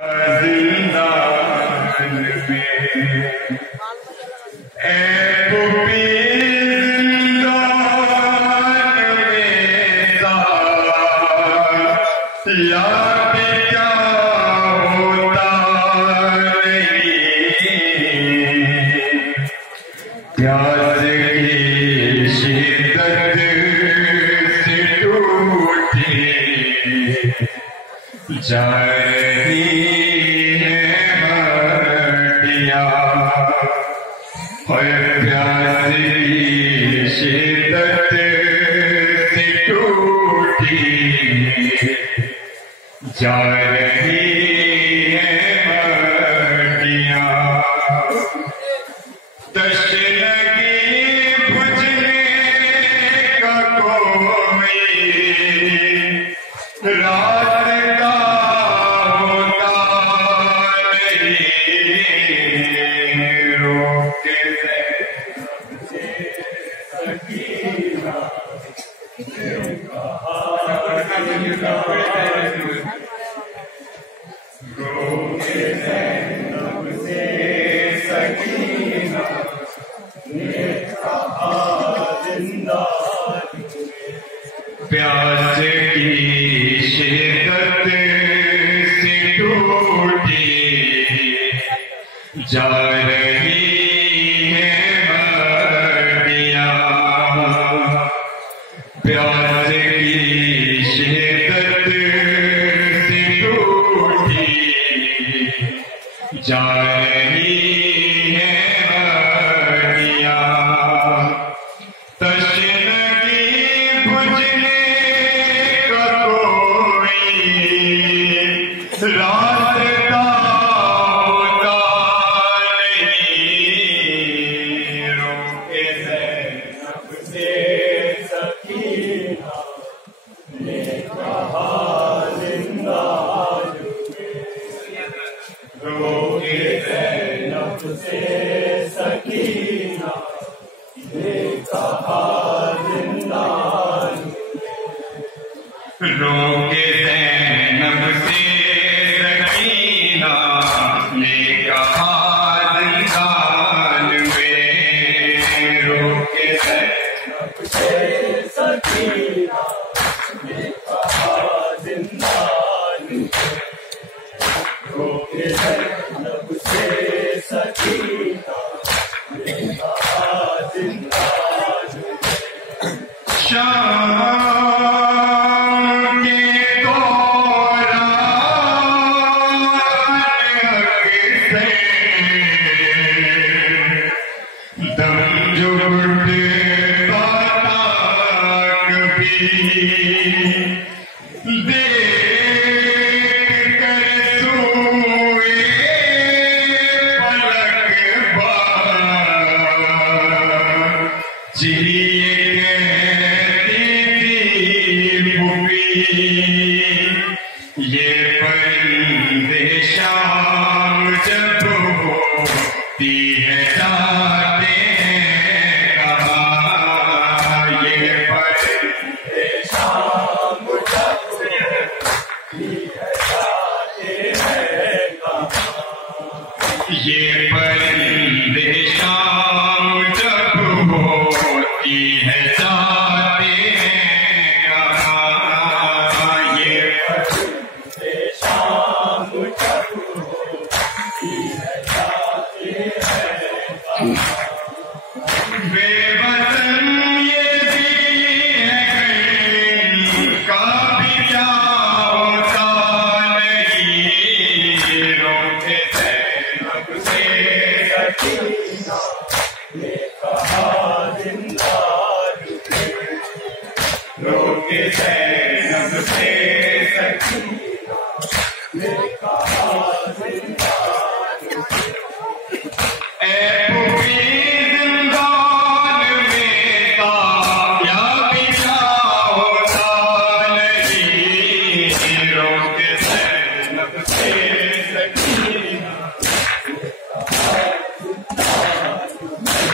जिंदान में याद क्या होता नहीं, प्यास की शिद्दत से टूटी जा रही है हड्डियां, और प्यास की शिद्दत से टूटी जा रही है हड्डियां। तश्नगी बुझने का कोई रास्ता होता नहीं, रोक दे सकीना प्यास की शिद्दत से टूटी जा रही है हड्डियां, प्यास की शिद्दत से टूटी जा रही है हड्डियां। तश्नगी बुझने का कोई रास्ता होता नहीं, रोके ज़ैनब से सकीना ने कहा जिंदा रोके ज़ैनब से सकीना ने कहा जिंदा रोके ज़ैनब से सकीना ने कहा जिंदान में, रोके ज़ैनब से सकीना ने कहा जिंदान में, रोके ज़ैनब से सकीना ने कहा जिंदान में। शाम के दम जो उठता था कभी, देख कर सोए पलक बार जिए कहती भूमि, ये परिंदे शाम जब होती है जाते हैं कहाँ, ये परिंदे शाम जब होती है जाते हैं कहाँ, ये परिंदे शाम जब होती है जाते हैं कहाँ, ये परिंदे शाम जब होती है जाते हैं कहाँ। बेवतन ये भी है कहीं का भी क्या होता नहीं, रोके ज़ैनब से सकीना ने कहा जिंदान में, रोके ज़ैनब से सकीना ने कहा जिंदान में। ऐ पुरी जिंदान में कामयाब क्या होता नहीं, रोके ज़ैनब से सकीना ने कहा जिंदान में,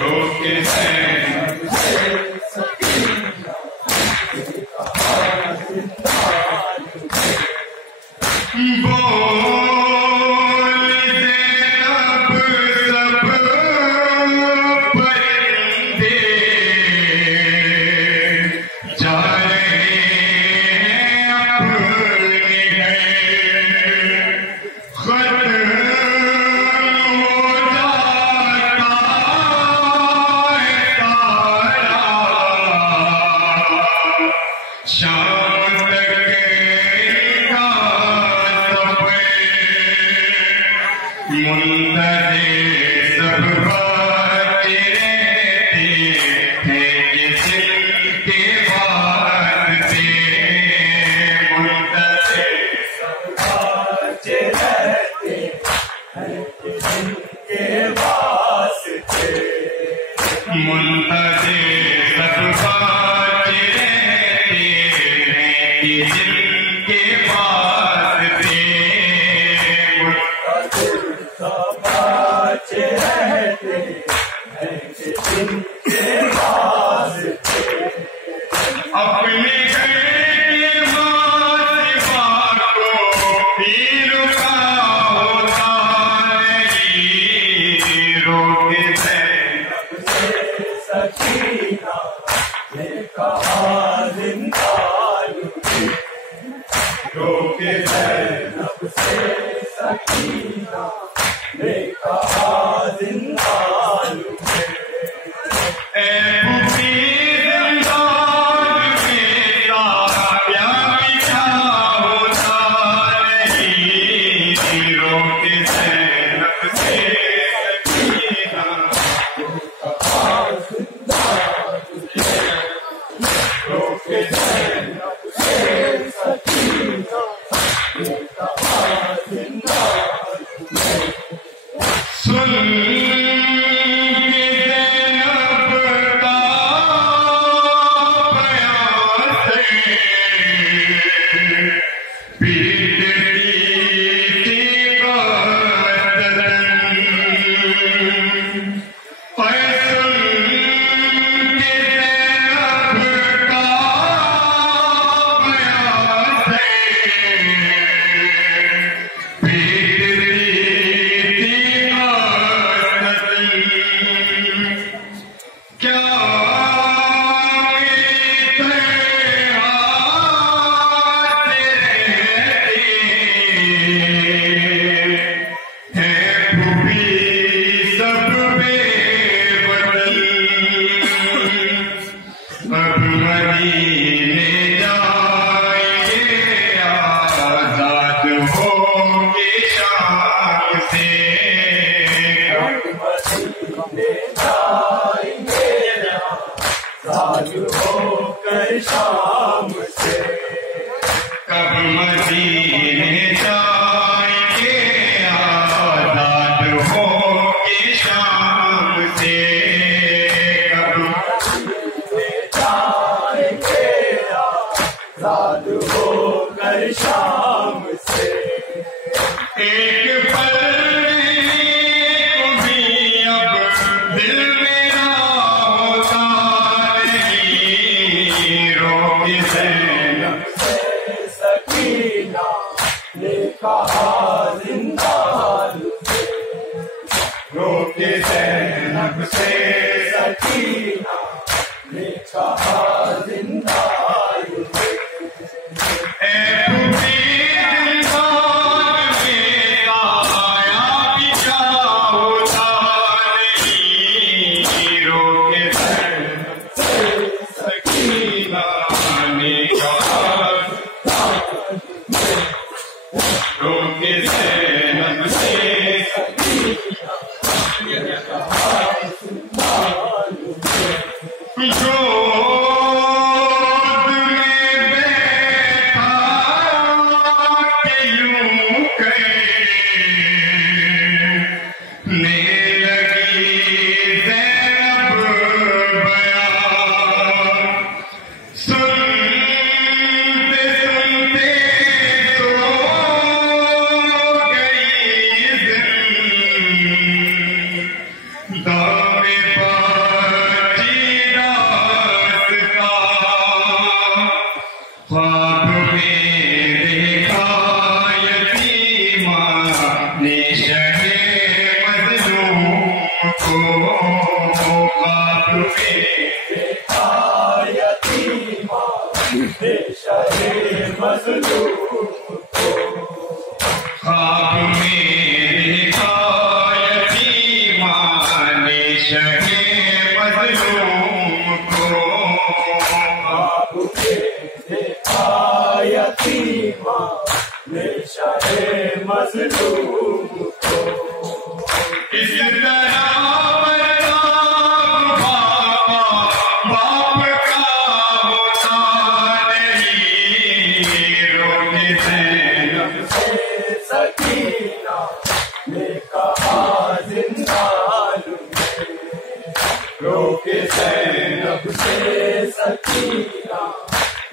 रोके ज़ैनब से सकीना ने कहा जिंदान में। ख्वाब में देखा यतीमा ने शहे मजलूम को। ख्वाब में देखा यतीमा ने शहे मजलूम को। इस तरह बाप का होता नहीं, रोके ज़ैनब से सकीना ने कहा जिंदा लूंगे। रोके ज़ैनब से सकीना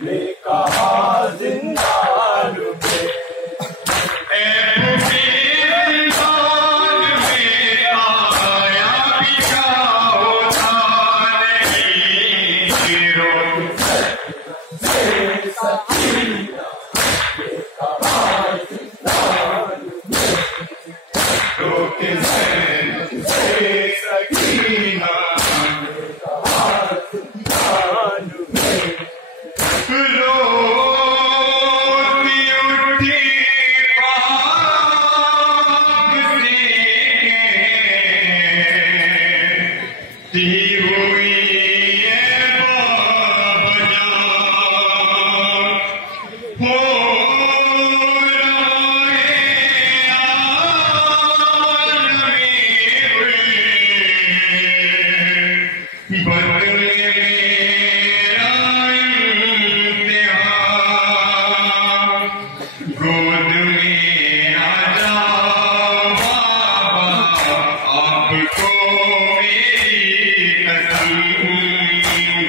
ने कहा जिंदा लूंगे।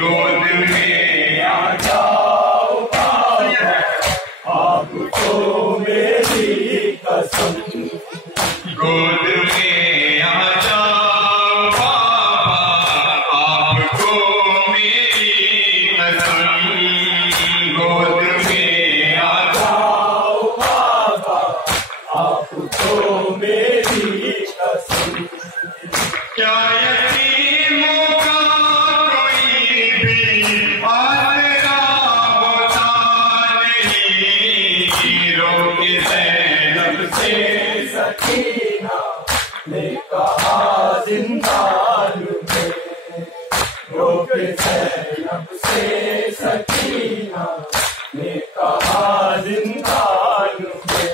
गोद में आ जाओ बाबा, आपको मेरी कसम। गोद में आ जाओ बाबा, आपको मेरी कसम। क्या यतीमों का कोई भी आसरा होता नहीं, रोके ज़ैनब से सकीना ने कहा जिंदा लूंगे। रोके ज़ैनब से सकीना ने कहा जिंदा लूंगे।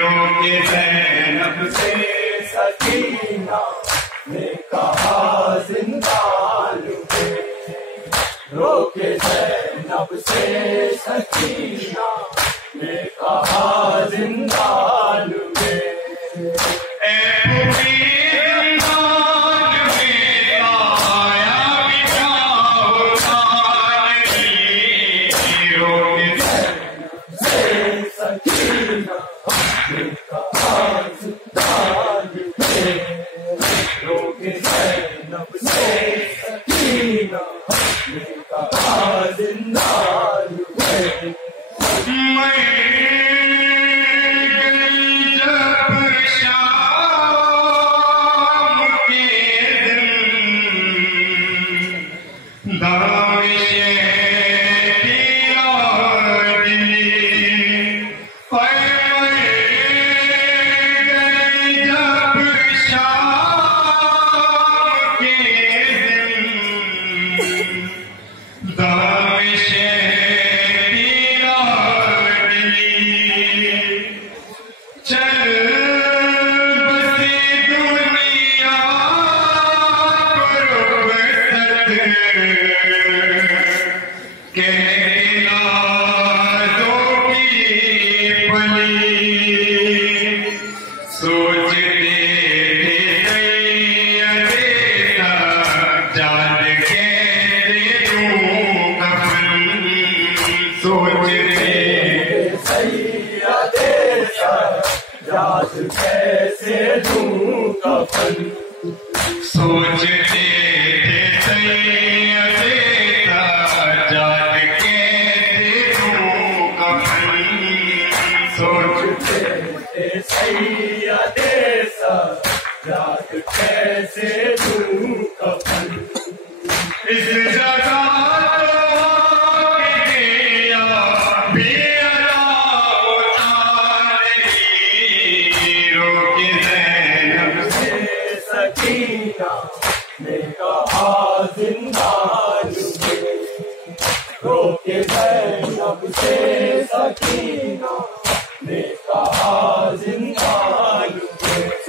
रोके ज़ैनब से सकीना ने कहा जिंदा लूंगे। रोके ज़ैनब से सकीना ने कहा जिंदान में कैसे दूं कफन सोचते थे सैयदे जान कैसे दूं कफन सोचते थे सैयदे जान कैसे दूं कफन इस जगह ने कहा जिंदान में रोके ज़ैनब से सकीना ने कहा जिंदान में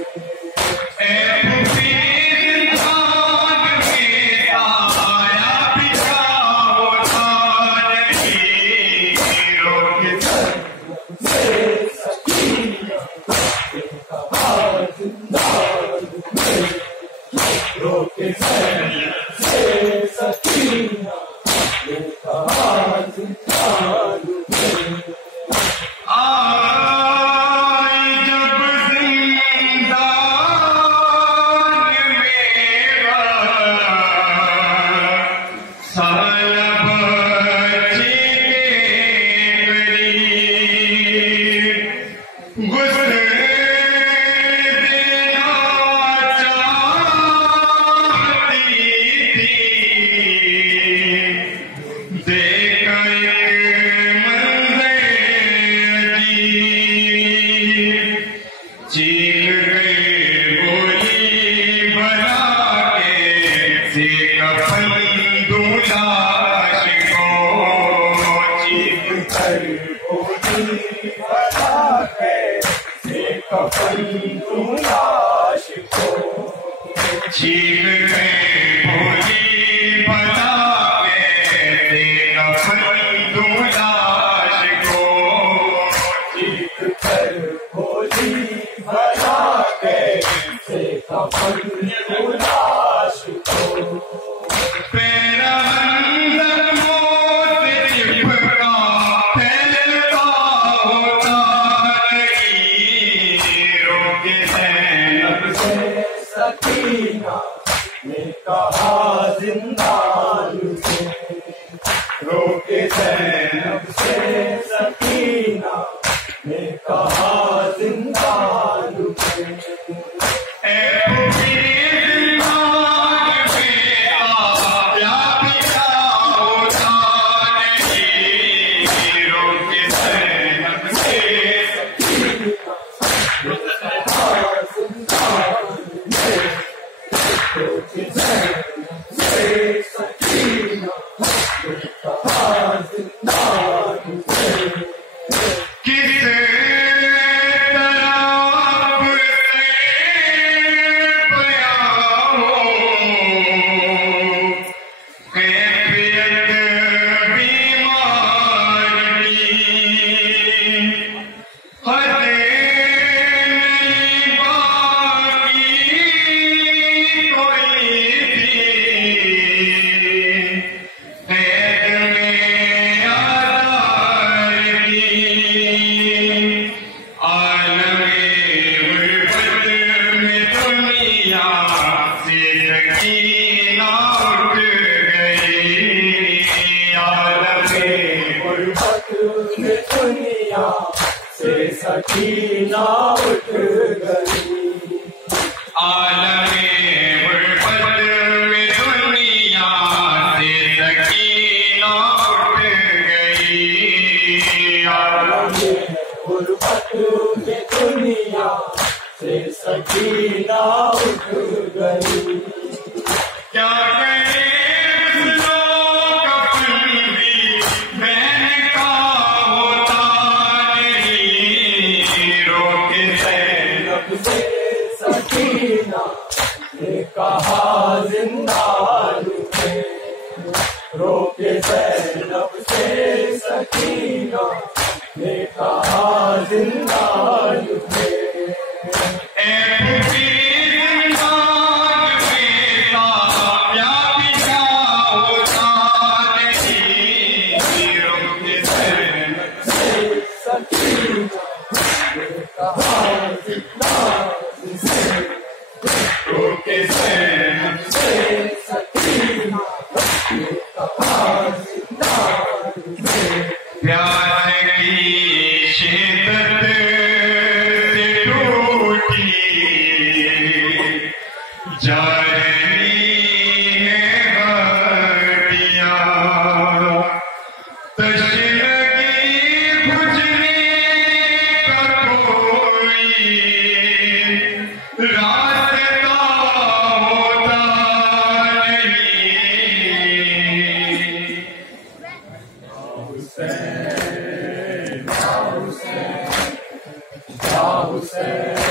ने कहा जिंदान में रोके ज़ैनब से सकीना ने कहा जिंदान में सकीना उठ गई। आलमे गुरबत में दुनिया से सकीना उठ गई। आलमे गुरबत में दुनिया से सकीना उठ गई। क्या करे कफन भी बहन का होता नहीं। रोके ज़ैनब से सकीना ने कहा जिंदा रुके। रोके ज़ैनब से सकीना ने कहा जिंदा रुके। प्यार की शिद्दत से टूटी जा रही है हड्डियां। तशनगी बुझने का कोई रास्ता होता नहीं। हुसैन